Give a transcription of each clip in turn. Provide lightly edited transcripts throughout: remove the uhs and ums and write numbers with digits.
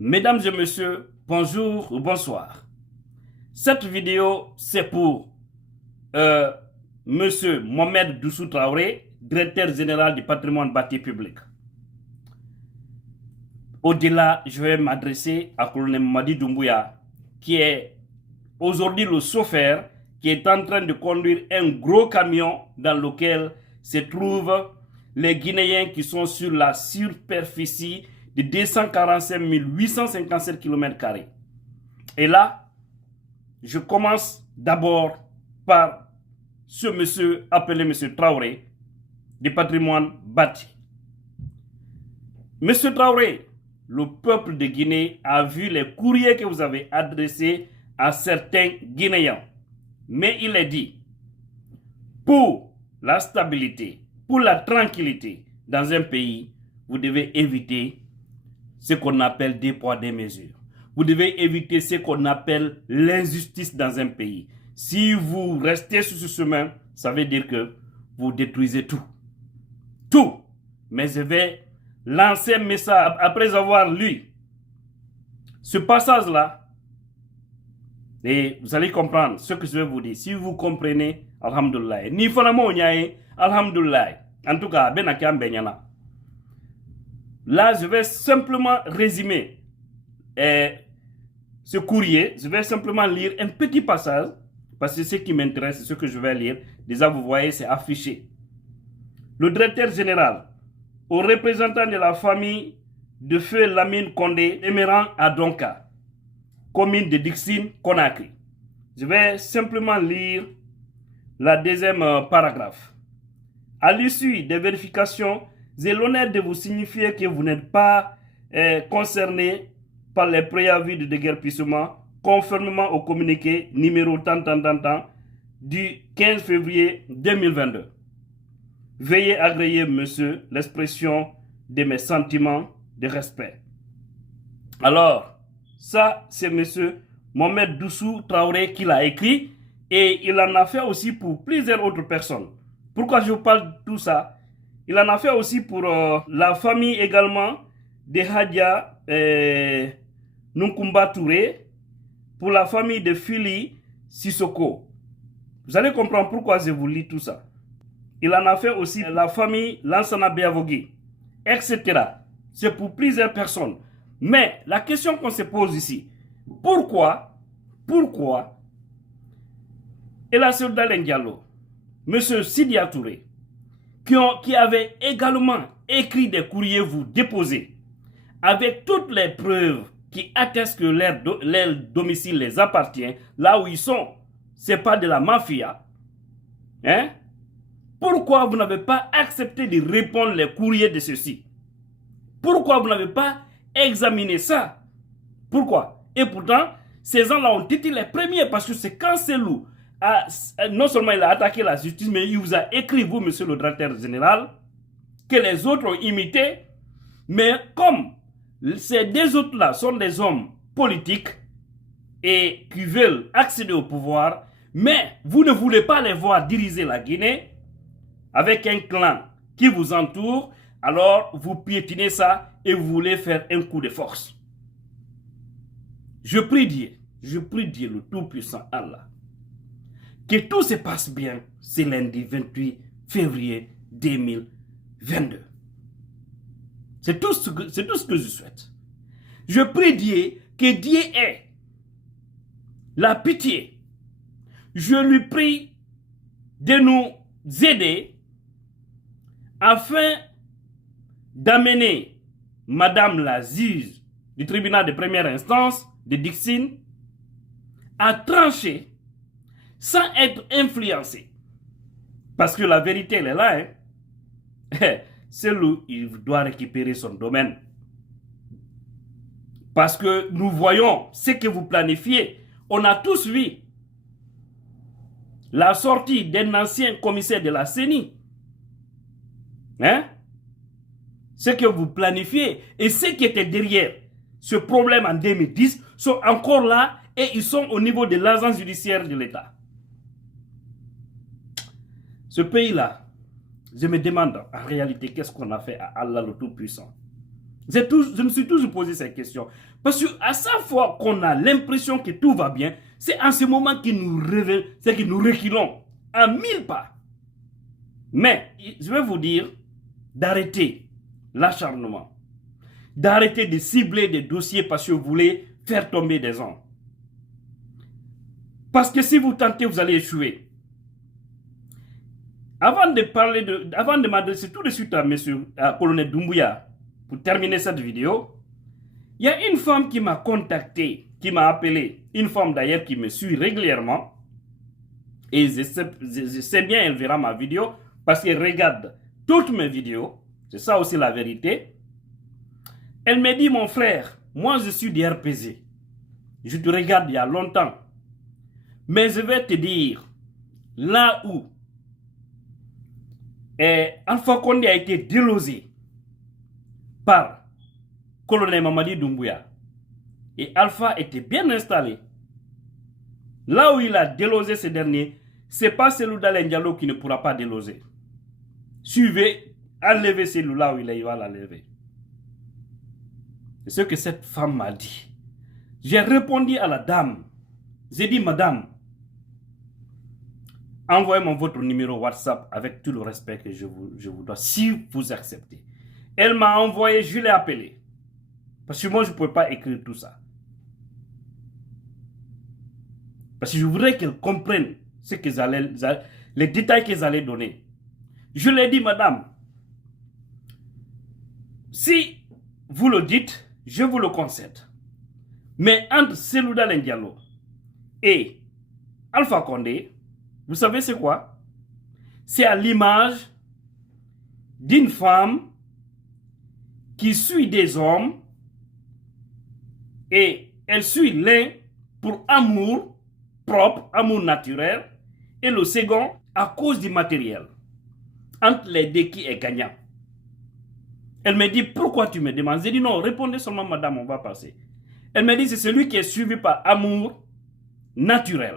Mesdames et messieurs, bonjour ou bonsoir. Cette vidéo, c'est pour euh, Monsieur Mohamed Doussou Traoré, directeur général du patrimoine bâti public. Au-delà, je vais m'adresser à colonel Madi Doumbouya, qui est aujourd'hui le chauffeur qui est en train de conduire un gros camion dans lequel se trouvent les Guinéens qui sont sur la superficie de 245 857 km². Et là, je commence d'abord par ce monsieur appelé monsieur Traoré du patrimoine bâti. Monsieur Traoré, le peuple de Guinée a vu les courriers que vous avez adressés à certains Guinéens. Mais il est dit, pour la stabilité, pour la tranquillité dans un pays, vous devez éviter ce qu'on appelle des poids, des mesures. Vous devez éviter ce qu'on appelle l'injustice dans un pays. Si vous restez sur ce chemin, ça veut dire que vous détruisez tout. Tout. Mais je vais lancer un message après avoir lu ce passage-là. Et vous allez comprendre ce que je vais vous dire. Si vous comprenez, alhamdoulilah. Ni fanamo nyaye, alhamdoulilah. En tout cas, ben akam benyana. Là, je vais simplement résumer ce courrier. Je vais simplement lire un petit passage parce que ce qui m'intéresse, c'est ce que je vais lire. Déjà, vous voyez, c'est affiché. Le directeur général, aux représentants de la famille de feu Lamine Condé, émirant à Donka, commune de Dixine, Conakry. Je vais simplement lire la deuxième paragraphe. À l'issue des vérifications, j'ai l'honneur de vous signifier que vous n'êtes pas concerné par les préavis de déguerpissement conformément au communiqué numéro tant du 15 février 2022. Veuillez agréer, monsieur, l'expression de mes sentiments de respect. Alors, ça, c'est monsieur Mohamed Doussou Traoré qui l'a écrit et il en a fait aussi pour plusieurs autres personnes. Pourquoi je vous parle de tout ça? Il en a fait aussi pour la famille également de Hadja Nunkumba Touré, pour la famille de Fili Sissoko. Vous allez comprendre pourquoi je vous lis tout ça. Il en a fait aussi la famille Lansana Beavogi, etc. C'est pour plusieurs personnes. Mais la question qu'on se pose ici, pourquoi El Seydou Diallo, M. Sidia Touré, qui avait également écrit des courriers vous déposés, avec toutes les preuves qui attestent que leur domicile les appartient, là où ils sont, c'est pas de la mafia. Hein? Pourquoi vous n'avez pas accepté de répondre les courriers de ceux-ci? Pourquoi vous n'avez pas examiné ça? Pourquoi? Et pourtant, ces gens-là ont été les premiers parce que c'est Cancelou. Non seulement il a attaqué la justice, mais il vous a écrit, vous, monsieur le directeur général, que les autres ont imité. Mais comme ces deux autres-là sont des hommes politiques et qui veulent accéder au pouvoir, mais vous ne voulez pas les voir diriger la Guinée avec un clan qui vous entoure, alors vous piétinez ça et vous voulez faire un coup de force. Je prie Dieu le Tout-Puissant Allah, que tout se passe bien ce lundi 28 février 2022. C'est tout ce que je souhaite. Je prie Dieu que Dieu ait la pitié. Je lui prie de nous aider afin d'amener Madame la juge du tribunal de première instance de Dixine à trancher sans être influencée. Parce que la vérité, elle est là. Hein? C'est lui, il doit récupérer son domaine. Parce que nous voyons ce que vous planifiez. On a tous vu la sortie d'un ancien commissaire de la CENI. Hein? Ce que vous planifiez et ce qui était derrière ce problème en 2010 sont encore là et ils sont au niveau de l'agence judiciaire de l'État. Ce pays-là, je me demande en réalité qu'est-ce qu'on a fait à Allah le Tout-Puissant. Je me suis toujours posé cette question. Parce qu'à chaque fois qu'on a l'impression que tout va bien, c'est en ce moment que nous révèle, c'est que nous reculons à 1000 pas. Mais je vais vous dire d'arrêter l'acharnement, d'arrêter de cibler des dossiers parce que vous voulez faire tomber des gens. Parce que si vous tentez, vous allez échouer. Avant de m'adresser tout de suite à Colonel Doumbouya, pour terminer cette vidéo, il y a une femme qui m'a contacté, qui m'a appelé, une femme d'ailleurs qui me suit régulièrement, et je sais bien, elle verra ma vidéo, parce qu'elle regarde toutes mes vidéos, c'est ça aussi la vérité. Elle me dit, mon frère, moi je suis du RPZ, je te regarde il y a longtemps, mais je vais te dire, là où Alpha Condé a été délosé par colonel Mamadi Doumbouya, et Alpha était bien installé. Là où il a délosé ce dernier, c'est pas celui d'Alain Diallo qui ne pourra pas déloger. Suivez, enlevez celui là où il va l'enlever. C'est ce que cette femme m'a dit. J'ai répondu à la dame. J'ai dit, madame, envoyez-moi votre numéro WhatsApp avec tout le respect que je vous dois, si vous acceptez. Elle m'a envoyé, je l'ai appelé. Parce que moi, je ne pouvais pas écrire tout ça. Parce que je voudrais qu'elle comprenne ce que les détails qu'elles allaient donner. Je lui ai dit, madame, si vous le dites, je vous le concède. Mais entre Selouda Diallo et Alpha Condé, vous savez c'est quoi? C'est à l'image d'une femme qui suit des hommes et elle suit l'un pour amour propre, amour naturel, et le second à cause du matériel. Entre les deux, qui est gagnant? Elle me dit, pourquoi tu me demandes? J'ai dit, non, répondez seulement, madame, on va passer. Elle me dit, c'est celui qui est suivi par amour naturel.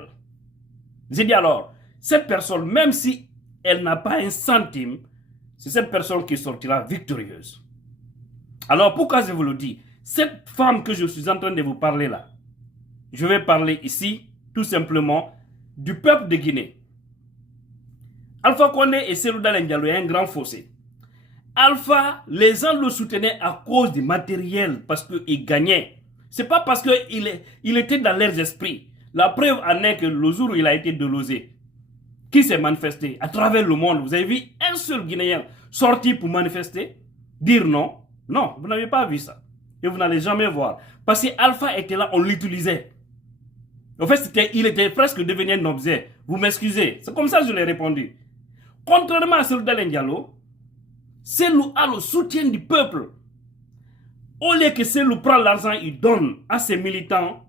J'ai dit, alors, cette personne, même si elle n'a pas un centime, c'est cette personne qui sortira victorieuse. Alors, pourquoi je vous le dis? Cette femme que je suis en train de vous parler là, je vais parler ici, tout simplement, du peuple de Guinée. Alpha Condé et Selouda Diallo, il y a un grand fossé. Alpha, les gens le soutenaient à cause du matériel, parce qu'il gagnait. Ce n'est pas parce qu'il était dans leurs esprits. La preuve en est que le jour où il a été délosé, qui s'est manifesté à travers le monde, vous avez vu un seul Guinéen sortir pour manifester, dire non? Non, vous n'avez pas vu ça. Et vous n'allez jamais voir. Parce que Alpha était là, on l'utilisait. En fait, il était presque devenu un objet. Vous m'excusez. C'est comme ça que je l'ai répondu. Contrairement à celui d'Alain Diallo, Selou a le soutien du peuple. Au lieu que Selou prend l'argent, il donne à ses militants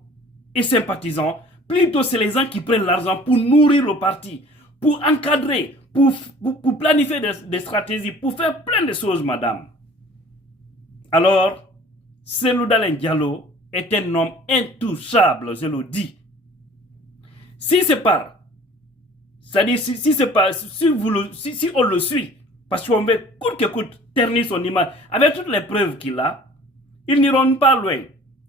et sympathisants. Plutôt, c'est les gens qui prennent l'argent pour nourrir le parti, pour encadrer, pour planifier des stratégies, pour faire plein de choses, madame. Alors, Selou Dalein Diallo est un homme intouchable, je le dis. Si c'est pas, c'est-à-dire si on le suit, parce qu'on veut coûte que coûte ternir son image, avec toutes les preuves qu'il a, ils n'iront pas loin.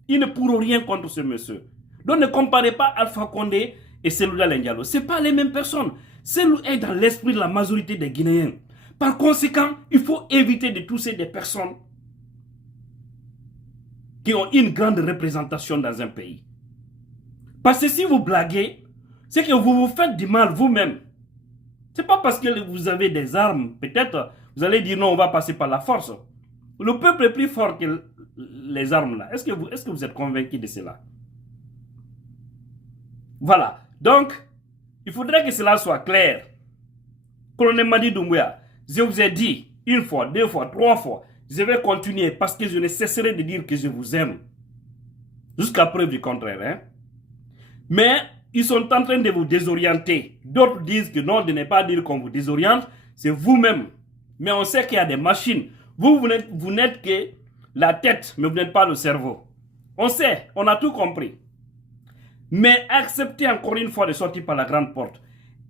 Ils ne pourront rien contre ce monsieur. Donc ne comparez pas Alpha Condé et Selou Dalein Diallo. Ce n'est pas les mêmes personnes. Selou est dans l'esprit de la majorité des Guinéens. Par conséquent, il faut éviter de toucher des personnes qui ont une grande représentation dans un pays. Parce que si vous blaguez, c'est que vous vous faites du mal vous-même. Ce n'est pas parce que vous avez des armes, peut-être, vous allez dire non, on va passer par la force. Le peuple est plus fort que les armes là. Est-ce que vous êtes convaincu de cela? Voilà. Donc, il faudrait que cela soit clair. Colonel Mamadi Doumbouya, je vous ai dit une fois, deux fois, trois fois, je vais continuer parce que je ne cesserai de dire que je vous aime. Jusqu'à preuve du contraire. Hein? Mais ils sont en train de vous désorienter. D'autres disent que non, de ne pas dire qu'on vous désoriente, c'est vous-même. Mais on sait qu'il y a des machines. Vous n'êtes que la tête, mais vous n'êtes pas le cerveau. On sait, on a tout compris. Mais acceptez encore une fois de sortir par la grande porte.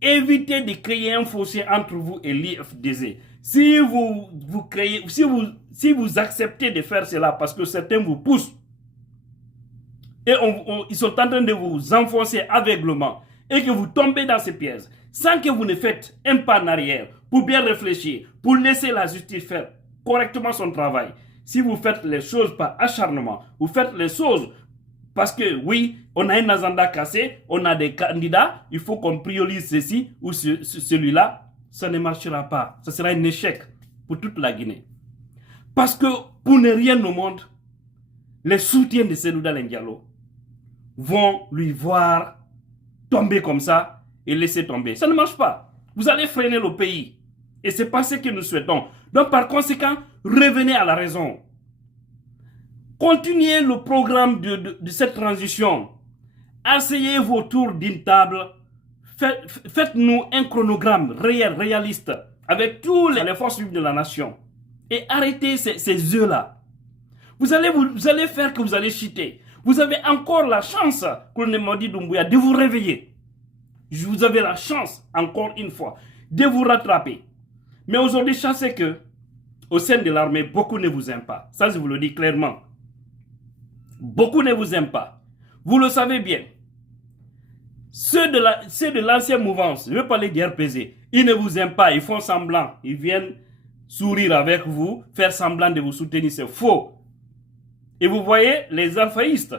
Évitez de créer un fossé entre vous et l'IFDZ. Si vous acceptez de faire cela parce que certains vous poussent et ils sont en train de vous enfoncer aveuglement et que vous tombez dans ces pièges sans que vous ne faites un pas en arrière pour bien réfléchir, pour laisser la justice faire correctement son travail. Si vous faites les choses par acharnement, vous faites les choses parce que oui, on a un agenda cassé, on a des candidats, il faut qu'on priorise ceci ou celui-là, ça ne marchera pas. Ça sera un échec pour toute la Guinée. Parce que pour ne rien au monde, les soutiens de Selouda Diallo vont lui voir tomber comme ça et laisser tomber. Ça ne marche pas. Vous allez freiner le pays. Et ce n'est pas ce que nous souhaitons. Donc par conséquent, revenez à la raison. Continuez le programme de cette transition. Asseyez-vous autour d'une table. Faites-nous un chronogramme réaliste avec toutes les forces vives de la nation. Et arrêtez ces œufs-là. Vous allez faire que vous allez chuter. Vous avez encore la chance, colonel Modi Doumbouya, de vous réveiller. Vous avez la chance, encore une fois, de vous rattraper. Mais aujourd'hui, sachez que, au sein de l'armée, beaucoup ne vous aiment pas. Ça, je vous le dis clairement. Beaucoup ne vous aiment pas. Vous le savez bien. Ceux de l'ancienne mouvance, je vais parler d'RPZ, ils ne vous aiment pas, ils font semblant. Ils viennent sourire avec vous, faire semblant de vous soutenir, c'est faux. Et vous voyez, les alphaïstes,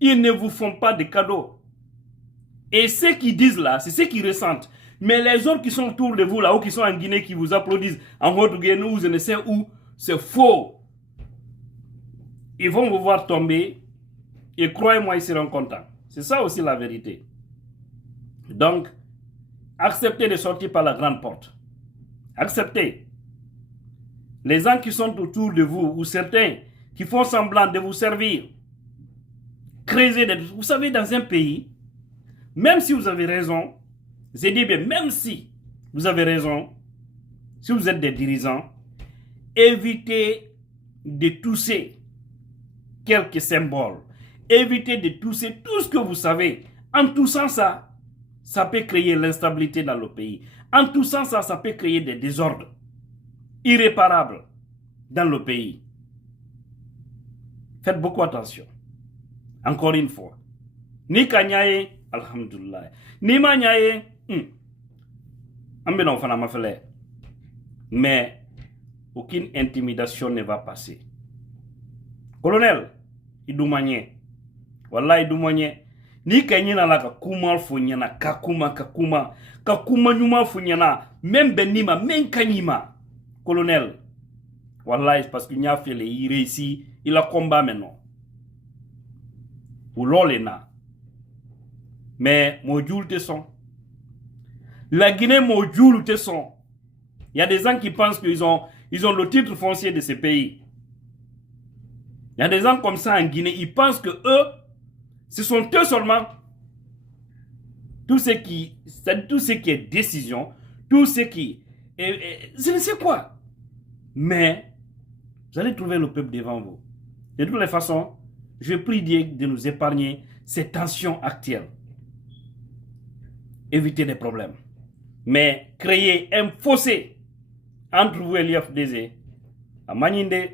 ils ne vous font pas de cadeaux. Et ceux qui disent là, c'est ceux qui ressentent. Mais les autres qui sont autour de vous là, ou qui sont en Guinée, qui vous applaudissent en Haute-Guinée ou je ne sais où, c'est faux. Ils vont vous voir tomber et croyez-moi, ils seront contents. C'est ça aussi la vérité. Donc, acceptez de sortir par la grande porte. Acceptez. Les gens qui sont autour de vous, ou certains qui font semblant de vous servir, creuser des... Vous savez, dans un pays, même si vous avez raison, j'ai dit bien, même si vous avez raison, si vous êtes des dirigeants, évitez de tousser quelques symboles. Évitez de tousser tout ce que vous savez. En toussant ça, ça peut créer l'instabilité dans le pays. En toussant ça, ça peut créer des désordres irréparables dans le pays. Faites beaucoup attention. Encore une fois. Ni kanyaye, alhamdulillah. Ni manyaye, ambenon fana mafele. Mais aucune intimidation ne va passer. Colonel, idumanye. Wallah idumanye. Ni kanyina la kakuma funyana, kakuma nyuma funyana, même benima, même kanyima. Colonel, wallah, c'est parce qu'il n'y a fait les ici, il a combat maintenant. Ou l'olena. Mais module te sont. La Guinée module te sont. Il y a des gens qui pensent qu'ils ont le titre foncier de ce pays. Il y a des gens comme ça en Guinée, ils pensent que eux, ce sont eux seulement. Tout ce qui est décision, tout ce qui je ne sais quoi. Mais vous allez trouver le peuple devant vous. De toutes les façons, je prie Dieu de nous épargner ces tensions actuelles. Éviter des problèmes. Mais créer un fossé entre vous et l'IFDZ, à Maninde,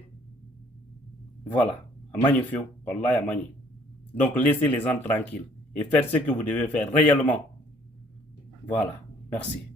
voilà, à Magnifio, Wallah, à Magni. Donc laissez les gens tranquilles et faites ce que vous devez faire réellement. Voilà, merci.